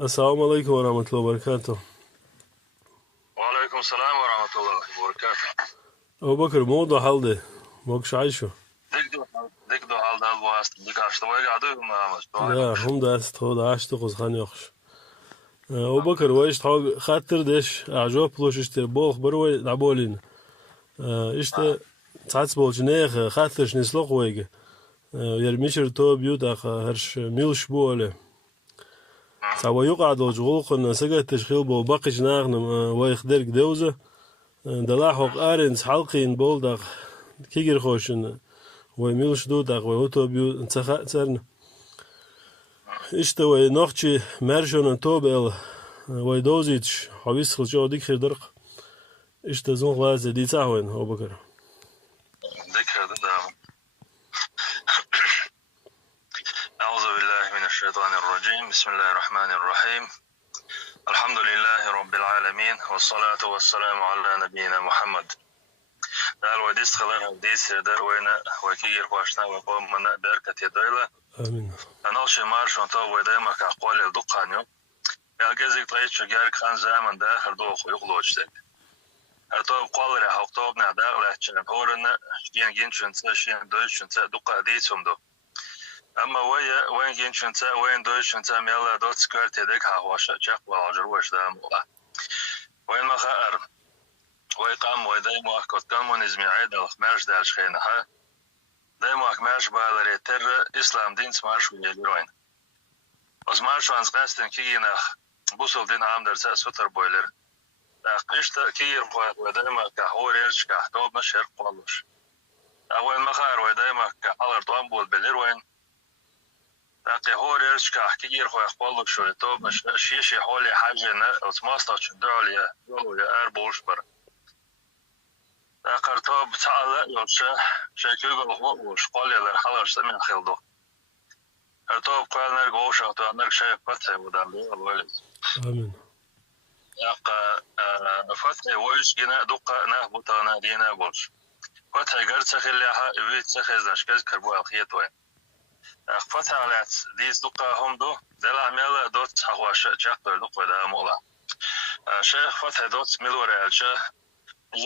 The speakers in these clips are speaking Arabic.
السلام عليكم ورحمة الله وبركاته. وعليكم السلام ورحمة الله وبركاته. أبو بكر موضوع حالدي موكش عايشو. ديك دو حال دال بواست ديك عشت ويق عدو ما لا مستوعبش. هم داست هو دا عشت قوز خان يخش. أبو بكر ويش حاج خاطر ديش أعجوب بلوش اشتر بولخ بروي دعبولين. اشت تعتس بولش نيخ خاطرش نسلوق ويجي. يرميشر تو بيوتا هرش ميلش بوله. سوا يقعد وجغوق إن سجى تشخيل بو باقيش ناغنم ويخدرك دوزة. دلاحوق آرنس حلقين بولدق كيجر خوشن. ويميلش دودق ويوتو بيو انتخاء ترن. إشتا نوختي مرشون توبل ويدوزيتش حويس خلشو ديك خير درق إشتا زون غازة دي تاوين أبو بكر. ديك دام. أعوذ بالله من الشيطان الرجيم. بسم الله الرحمن الرحيم. الحمد لله رب العالمين والصلاة والسلام على نبينا محمد. دال وديست خلال ديس در وينا وكير واشنا وقوم من بركة يدويلة. آمين. أنا شيء مارشون تو ودايما كأقوال الدقانيو. يالجزيك طيب شجار خان زمن داخل دوخ يقلوشتك. هرتوب قالر حقتوب نداغل چن هورن شين جنچن شين دوشن دقة ديسوم دو. أما وين جنچن وين دوشن ميلا دوت سكرت ديك هواش چق واجر وش دامولا. وين ما خير. ويقام ودايم وقت كمونيزم عيد الخمرش داش خينها. دايم وقت مرش بالر تر إسلام دين سمارش ويلروين. از مارش وانز قاستن كينا بوصل دين عام درس سوتر بويلر. إشتا كير ودايما كهوريرش كهتوب مشهر قلوش. أول ما خير ودايما كحلر طنبول بليروين. كهوريرش كهكير قلوش ويتوب مش شيء حولي حاجة أسماستا شدالية يا أربولش بر. كرتوب تعالى يوشة شكله هو وش قال يلا حلرش من خلده. كرتوب قال نرجوش أو نرجع شيء فتح ودالي الولد. آمين. فتح ويش جنا دقة نهبطنا دينا بولش. فتح قرص خليها بيت سخز نشكز كربو الخيط وين. فتح على ديس دقة هم دو دل عمل دوت حواش شاقر دقة ده مولا. شيخ فتح دوت ملور علشة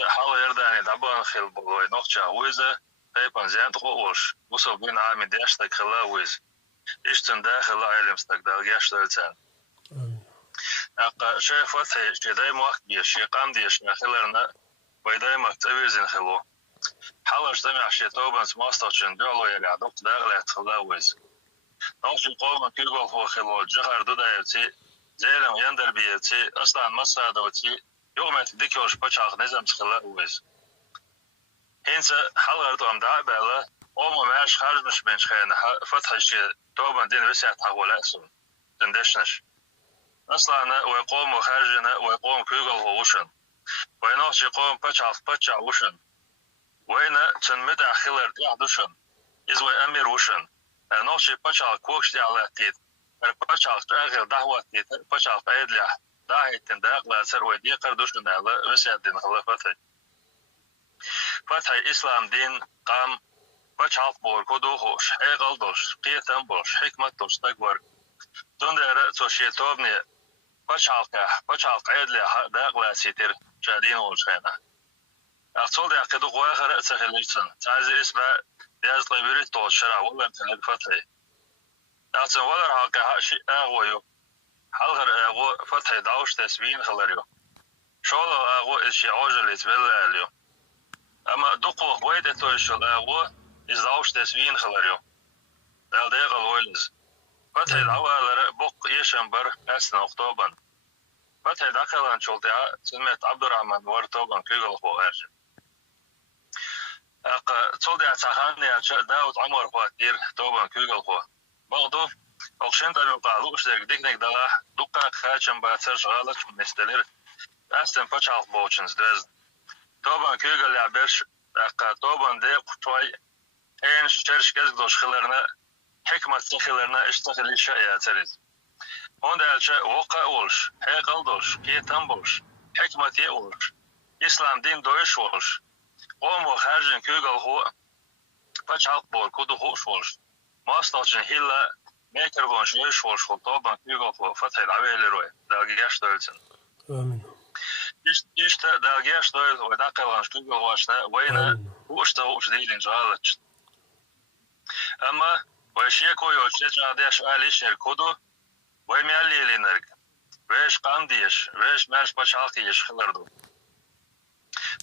حاول يرداني دبان خل بقول نقطة ويزة هيبان زين تقولش وصل بين عام ديشتك خلا ويز. إيش تنداخل علم استقدال جاشتلتان. شيخ فتح شداي موقع شيقام ديش نخلرنا ويداي مكتبي زين خلو. حاول اجتمع شيطوبا سماستوشن دولو يقعدوك داغلة خلاويز. نوش القوم كيقول هو خلو الجغر دودا يبتي زيلم يندر بيبتي أصلا مصا دوتي يوم تديكوش بچاق نظام خلاويز. هنسا حلقة دوام دعبالة أومو ماش خارج مش بنش خينا فتح شيطوبا دين وسع تحول أسون تندشنش. أصلا ويقوم خارجنا ويقوم كيقول هو وشن. وينوش يقوم بچع وشن. وين تنمدع خلر يحدوشن إزوي أمير وشن نوشي بچال كوكش دي على تيت بچال تأغير دعوة تيت بچال فايد لح داعي تنداق لأسر ويدي قردوشن على وسيع دين خلا فتح إسلام دين قام بچال بور كدوخوش حيقل دوش قيتن بوش حكمة دوش تقور دون دارة توشيتوبني بچال قيد لح داق لأسيتر جادين وشينا أقصد يعقد قوى خرق تخليجتن تعزي اسمه دياز طيبيري طول شرع ولا تخليج فتحي أقصد ولا رحاقها شيء أغويو حلغر أغو فتحي داوش تسبين خلريو شولو أغو إشي عوجل يتبلع اليو أما دقو خويدة تويشل أغو إز داوش تسبين خلريو دال ديغ الويلز فتحي داوه لرق بق يشن بر أسن أخطوبا فتحي داكالان شلطيها سميت عبد الرحمن ورطوبا كيغل خو أرجل تصدق تعاني داود عمر خواتير توبان كيغل خو بعضو أقشنت أن يقالوش ذلك ديكنك دلا دقة خاتم باتر غلط مستلر أستن بتشعل بوشنز دز توبان كيغل يعبرش توبان دي قطوي إن شرش كذدوش خلرنا حكمة خلرنا اشتغل الشيء تريز هون ده الشيء وقع أولش حقل دوش كي تنبوش حكمة يأولش إسلام دين دوش ولش قوم وخارجن كيغل هو بچال بور كودو هوش ولش ما استالجن هلا ميكرفون شيش وشو طبعا كيغو فتح العويل روي داقياش دولتن آمين إيش داقياش دول وداقل غنش كيغو واشنا وين وش ديلين جالتش أما وشيكو يوشيش عاديش آليش الكودو ويميالي لينرق ويش قانديش ويش ماش بشالكيش خلردو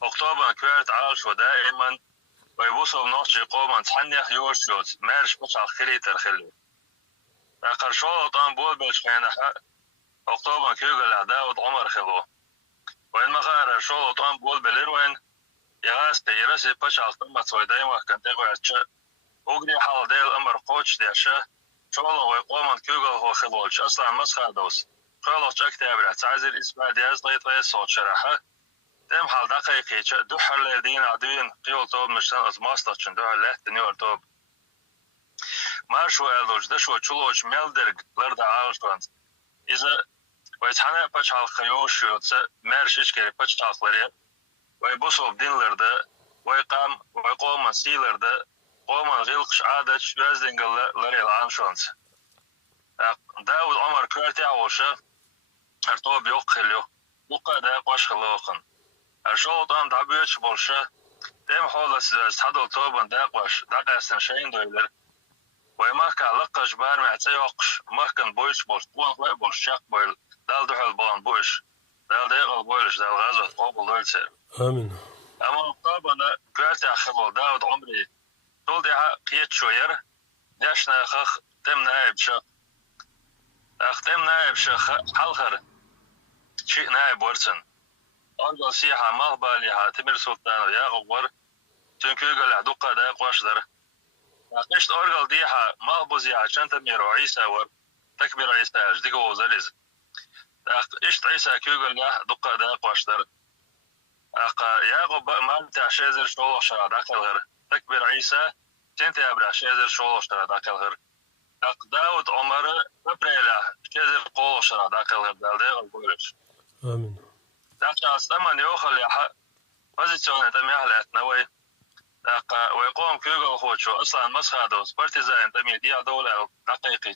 أكتوبر كويرت عالش ودائما ويبوصل نوشي قوما تحنيح يورشوت مارش بشال خليتر خلو آخر شو طان بول بلشخينها أكتوبر كيوغل داود عمر خلو وين مغار شو طان بول بليروين يغاس تيرسي بشال تمت سويدايما كان تقوى تشا وقري حال ديل أمر قوش ديشا شغله ويقوما كيوغل هو خلوش أصلا مسخة دوس خلوش اكتابرة تعزل إسماء دياز ليت صوت شرحة تم حال دقيقي دو حل دين عدوين قيول توب مشتن از ماستر دو حل تنيور توب مارشو ألوش دشو تشلوش ميلدرغ لرد عالشوانت إذا ويتحنى بچال خيوش يوتس مارش إشكري بچال خلريا ويبوصو بدين لرد ويقوم سي لرد قوم غيلقش عادش وازدنقل لري العانشوانت داود عمر كوارتي عوشة ارتوب يوقخليو وقا دا قاش خلوخن الشغل طام دعبيتش بولشة ديم حولس تحدل توبن داقواش داقاسن شين دويلر ويماكا لقاش بارمع تيوقش مهكن بويش بولش بوان خلق بولش شاق بويل دال دوحل بوان بويش دال ديغل بويلش دال غازو تقوبل دولتر آمين أما طابنا كوارتي أخلو داود عمري طول ديها قيت شوير داشنا خخ تم نايب شخ تم نايب شخ حلخر شيء نايب ورسن أرجل سيحة مغباليها تمر سلطان يا غور تنكيغل عدوقة دا قواشدر قشت أرجل ديها مغبوزيها عشان تميرو عيسى ور تكبير عيسى أجدقو وزريز قشت عيسى كيغل يا دقة دا قواشدر يا غب مالتي عشيزر شولو شرا داك الغر تكبير عيسى تنتي أبرا شيزر شولو شرا داك الغر داود عمر أبريلا شيزر قولو شرا داك الغر دالديغ البولش آمين داخل أستمن يوخل يا بزيتون تم يحلى نوي ويقوم كيغل خوتشو أصلا مسخادوس بارتيزان تم يديا دولة دقيقي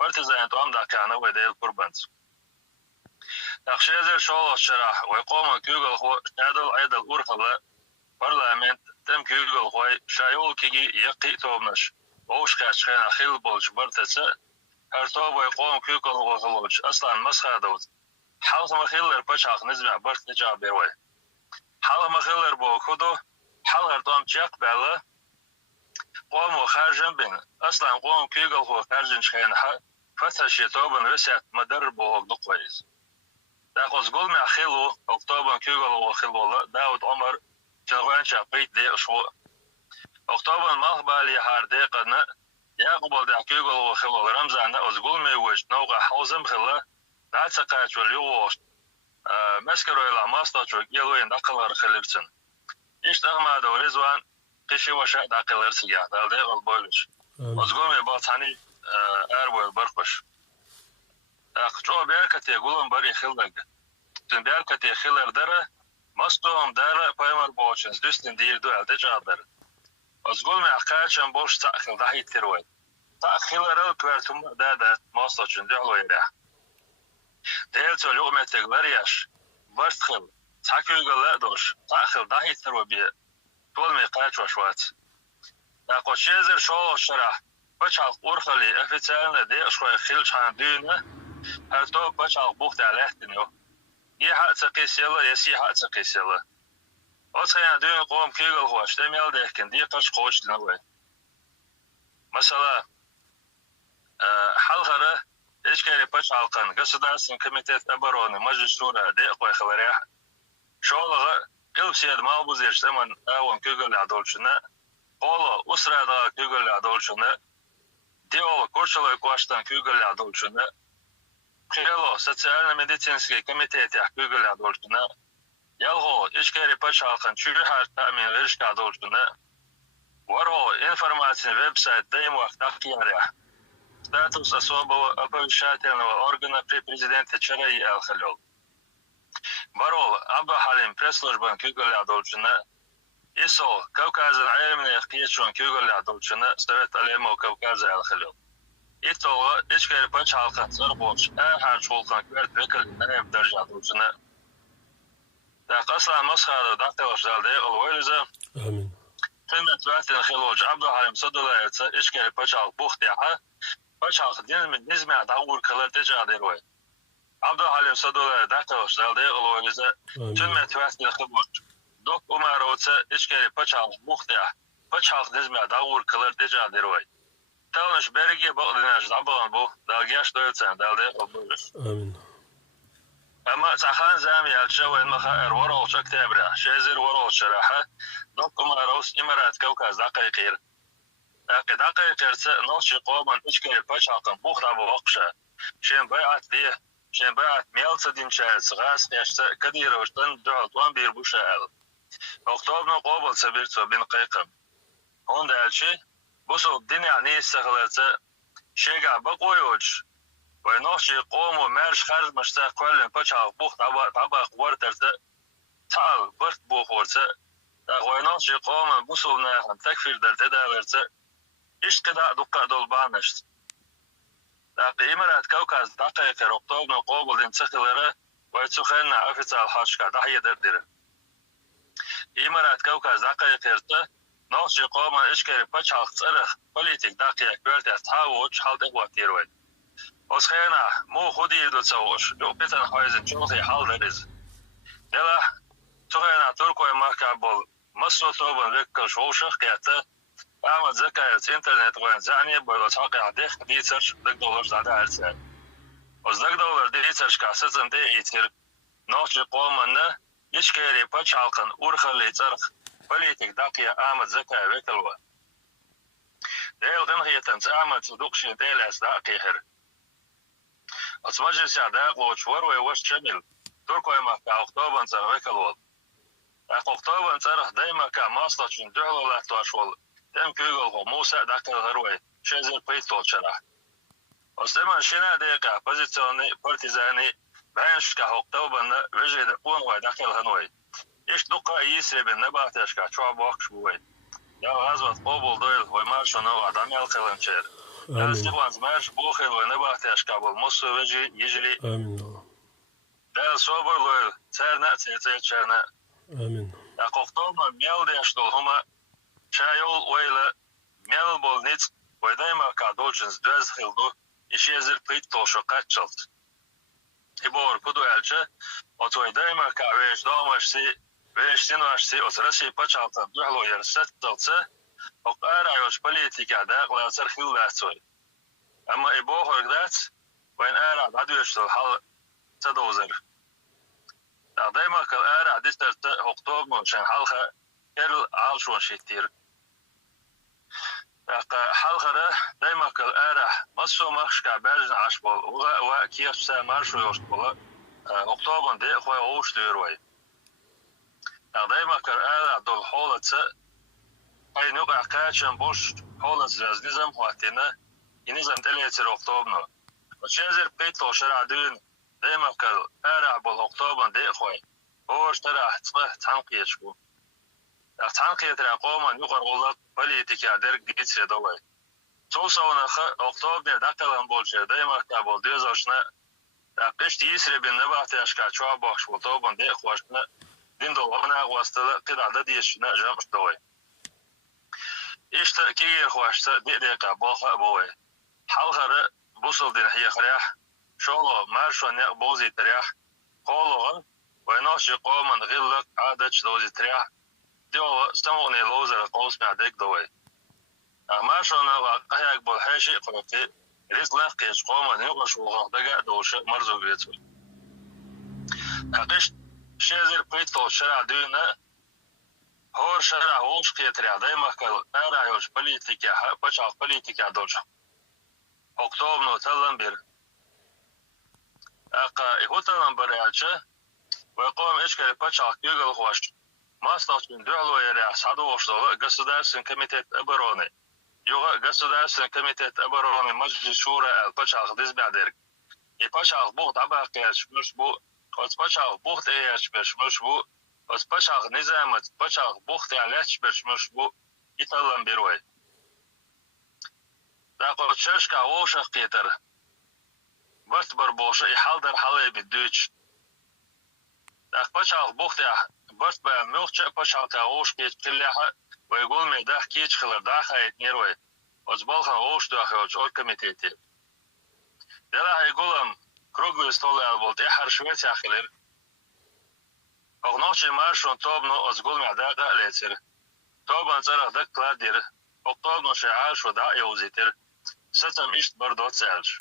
بارتيزان توام داكا نوي ديل كوربانس شيزر شولو الشرح ويقوم كيغل خو شادل عيد الأورخلة برلمنت تم كيغل خوي شايول كيجي يقي توبنش ووش كاشخينا خيل بولش برتسة هرتوب ويقوم كيغل خوش أصلا مسخادوس حالة مخيلر بچاق نزمع برت نجا بيروي حالة مخيلر بو خدو حالة دوام جاق بالا قوم خارجن بين أصلا قوم كيغل هو خارجن شخينها فتح توبن وسعت مدرب بو دقويز داقوز قول مع خيلو أكتوبر كيغل هو خيلو داود عمر جنغوان شاقيت دي أشو أكتوبر مغبالي هار دي قدنا ياقبل دا كيغل هو خيلو رمزان داقوز قول ميوج نوغا حوزم خلا ناتسقاش واليوش مسكرو إلى ماستر يلوين دقلر خليبتن إيش تغمى دو رزوان قشي وشاء دقلر سيا دال ديغ البولش وزقوم يباطاني أربو البرقش جو بيركتي يقولون بري خلق تن بيركتي خلر دره مستوهم داره بايمر بوشنز دوستن دير دو الدجا دره وزقوم يحقاچن بوش تأخل دحي تروي تأخلر الكوارتم دادا ماستر جندعلو يريح ديلتو لقمة تغلرياش برستخل تحكيو غلادوش تأخل داهي تروبي طول ميقاش وشوات داقو شيزر شولو شرح بچال قورخلي افتالنا دي شوي خيلش عن دينا هرتو بچال بوخت عليه تنيو يحق تقيسيلا يسيحق تقيسيلا وطيان دين قوم كيغل هواش تميال ديكن دي قش قوش دنوي مثلا حلغره إشكالي بچالقن государственный комитет обороны مجلس شورى ديقوي خلريح شولغ قلب سيد مالبوزيش تمن اون كيغل عدولشنا قولو أسرة دا كيغل عدولشنا ديولو كورشلو يقواشتان كيغل عدولشنا خيالو социально-медицинский комитет كيغل عدولشنا يلغو إشكالي بچالقن شوريحة تأمين غيرش عدولشنا ورغو информация веб-сайт دايم وقت اختياريح статус особого оповещательного органа при президенте Чараи Ал-Халил. Барол Абба Халим пресс-службан Кюголя Долчина, ИСО Кавказа Аймне Хкечун Кюголя Долчина, Совет Алема Кавказа Ал-Халил. İtolga içkeri paç halkan sarı borç. Her çolkan güvert vekalin ne derece duruşuna. Da kasla maskada da tevşal de oluysa. Amin. Tümmet vatin xiloj Abdülhalim Sadulayevsa içkeri paç halk buxtiyaha. Paç halk nizmi dağur kılar tecadir var. Abdülhalim Sadulayevsa da tevşal de oluysa. Tümmet vatin xiloj. Dok Umarovsa içkeri paç halk buxtiyaha. Paç halk nizmi dağur kılar tecadir var. Talnish bergi bağlanış da bu dalgaş dövsen dalda olmuş. Amin. Ama sahan zami yalçı ve maha var olacak tebra. Şezir var olacak. Dok Umarovs İmarat Kavkaz dakikir. Dakikirse nasıl qoman içkeri paç halkın buxta bu vakşa. Şen bayat diye. Şen bayat miyalsa dinçer sıgas yaşta kadirovdan doğaldan bir bu şahal. Oktobno qobal sabirto bin qayqam. Onda elçi bu soğuk dünya ne isteğlerse şeyga bakoyuç ve nasıl qomu merş xarjmışsa kuallen paçağı buh tabak varterse tal bırt buh varsa ve nasıl qomu bu soğuk neyhan tekfir derte derlerse iş kadar dukka dolbanıştı. İmarat Kavkaz dakika oktobno qobal din sıkıları ve tsuhenna ofisyal haşka dahi derdir. İmarat Kavkaz dakika nasıl qoman içkeri paçağı sarık politik dakiye görtes tavuç halde vaktiroy. Oskhana mu khudi do tsawosh. Yok betan hayzin çoğu hal deriz. Dela Tuhana Turkoy markabol masotoban vekkal şoşak kayta. Ama zakayet internet ve zani böyle takıya dehdiser $1 zada arsa. O $1 dehdiser kasızın de itir. Nasıl qomanı içkeri paçağın urxalı sarık politik dakiye Ahmet Zakaya vekalwa. Değil gınhiyeten Ahmet Dukşi deles dakihir. Asmacı siyada qoç var ve vaş çemil. Turkoy mahka oktoban sarı vekalwa. Oktoban sarı dayma ka maslaçın düğüler taşwal. Dem kügol Musa dakil harwe. Şezer peytol çara. Osman şena deka pozisyonu partizani benşka oktoban vejede on ve dakil hanwe. İş duka iyisi ben nebateşka çoğu bakış bu way. Ya gazvat qobul doyl ve marşonu adam yalqılınçer. Astiqlans marş bu xil ve nebateşka bol musu veji yijli. Amin. Del sobor doyl çerna çerna. Amin. Ya qoqtolma mel deşdol huma çayol veyle mel bol nit ve dayma ka dolçins döz xildu. İşezir peyt tolşo qaççalt. İbor kudu elçe otoy dayma ka veş dolmaşsi Veştin vaşti oturası paçaltan duhlo yarışat dalsa okara yoş politika da qlasar xillatsoy. Ama ibo horgdat when ara dadyoştol hal tadozar. Dayma kal ara disterte oktob şan halqa el alşon şittir. Halqara dayma kal ara maso maxşka berjin aşbol ve kiyasa marşo yoşbol oktobun de xoy oş diyorway. Dayma kal ara dol holatsa ay nuqa qaçan boş holat raznizam vatina inizam teletir oktobno. Oçenzer peytol şaradın dayma kal ara bol oktobun de xoy. Oş tara tanqiyeç bu. Tanqiyet raqoman yuqar olaq politika der geçre dovay. Çoğusavna oktobne daqalan bolçer dayma kal bol diyoz oşna Qış diyisre bin nebahti aşka çoğa bakış oktobun de xoşna din dolabına vasıtalı qidada diyişine jamış dovay. İşte ki yer xoşta de bolha boy. Halqarı busul din hiyaxrah şolo marşo ne bozi trah qoloğun ve noşi qoman gillaq adaç dozi trah diyo stamone lozer qosma dek dovay. Marşo na qayak bol haşi qoti rizlaq qeş qoman yuqaş uğaqdaga doşu marzo gretsu. Qış şezir peytol şara düğüne hor şara hoş qiyatri dayma kal ara yoş politika paçaq politika doş. Oktobno talan bir. Aqa ihutalan barayacı ve qom eşkere paçaq yügül xoş. Maslaçın düğülo yere sadu oşdolu Государственный комитет обороны. Yuga Государственный комитет обороны Majlis Şura el paçaq dizbader. Paçaq bu tabaq geçmiş bu paçaq bu geçmiş bu paçaq nizamet paçaq bu geçmiş bu italan bir way. داقو تشرشكا ووشا قيتر برت بربوشا يحال در حالي بدوش داق بچاق بوختيا برت با ملخشا بچاق تاوش قيت قلها ويقول مي داق كيش خلر داخا يتنيروي وزبالخان ووش داخل وجول كوميتيتي دلا يقولم круглый стол алболт احر شوية خلر اغنوش مارشون توبنو ازقول معداقا ليتر توبان زرق دك كلادير اقطابنو شعار شو دا يوزيتر ستم اشت بردوت سالش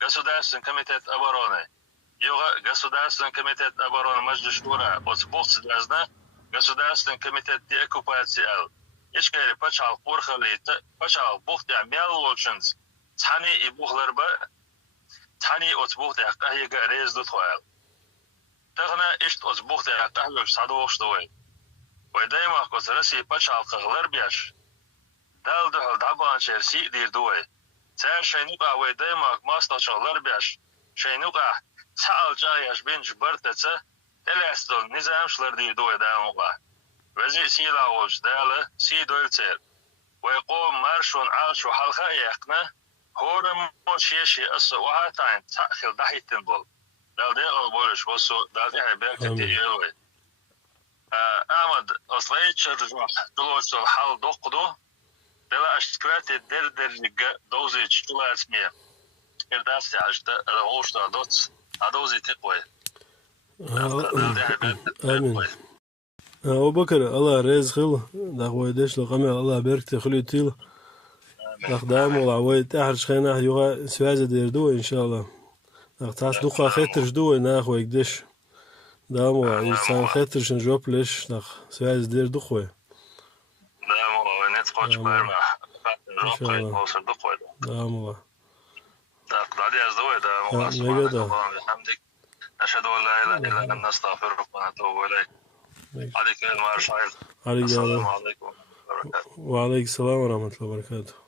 Государственный комитет обороны. Государственный комитет обороны Маджлис Шура отбухт должна Государственный комитет деоккупации ал. Ишкари пачал пурхали пачал бухт амял лочинс. Тани и бухларба тани отбухт ахига рез дутхоял. Тагна ишт отбухт ахига садовштовой. Вайдайма косраси пачал каглар бияш. Дал духал дабан черси дирдуой. Цар шайнука вайдаймак маста чалар бяш. Шайнука цаал жаяш бинч бартаца телестол низамшлар дирдуой дамука. Вези сила олж дала си дойлцер. ويقوم مارشون عاشو حلقة يقنا هورم موشيشي أسو وهاتين تأخل دحيتن بول دال دي غلبولش وصو دال دي حبيرك تيجيلوي أحمد أصلاحي تشرجوح دلوشتو الحال دوقدو دلا أشتكراتي در دوزي تشتولات مية إرداسي عشتا الغوشتا دوت أدوزي تقوي آمين أبو بكر الله رز خل دعوة دش لقمة الله بارك تخلي تيل أخدام والعوائد تحرش خينا يوغا سوازة ديردو إن شاء الله أختاس دوقا خيترش دو ناخو يقدش دامو إنسان خيترش نجوب ليش ناخ سوازة ديردو خوي دامو ونتقوش بارما إن شاء الله دامو دادي أزدوي دامو سبحانك اللهم وبحمدك أشهد أن لا إله إلا أنت نستغفرك ونتوب إليك عليك المارشال السلام عليكم ورحمة الله وبركاته وعليكم السلام ورحمة الله وبركاته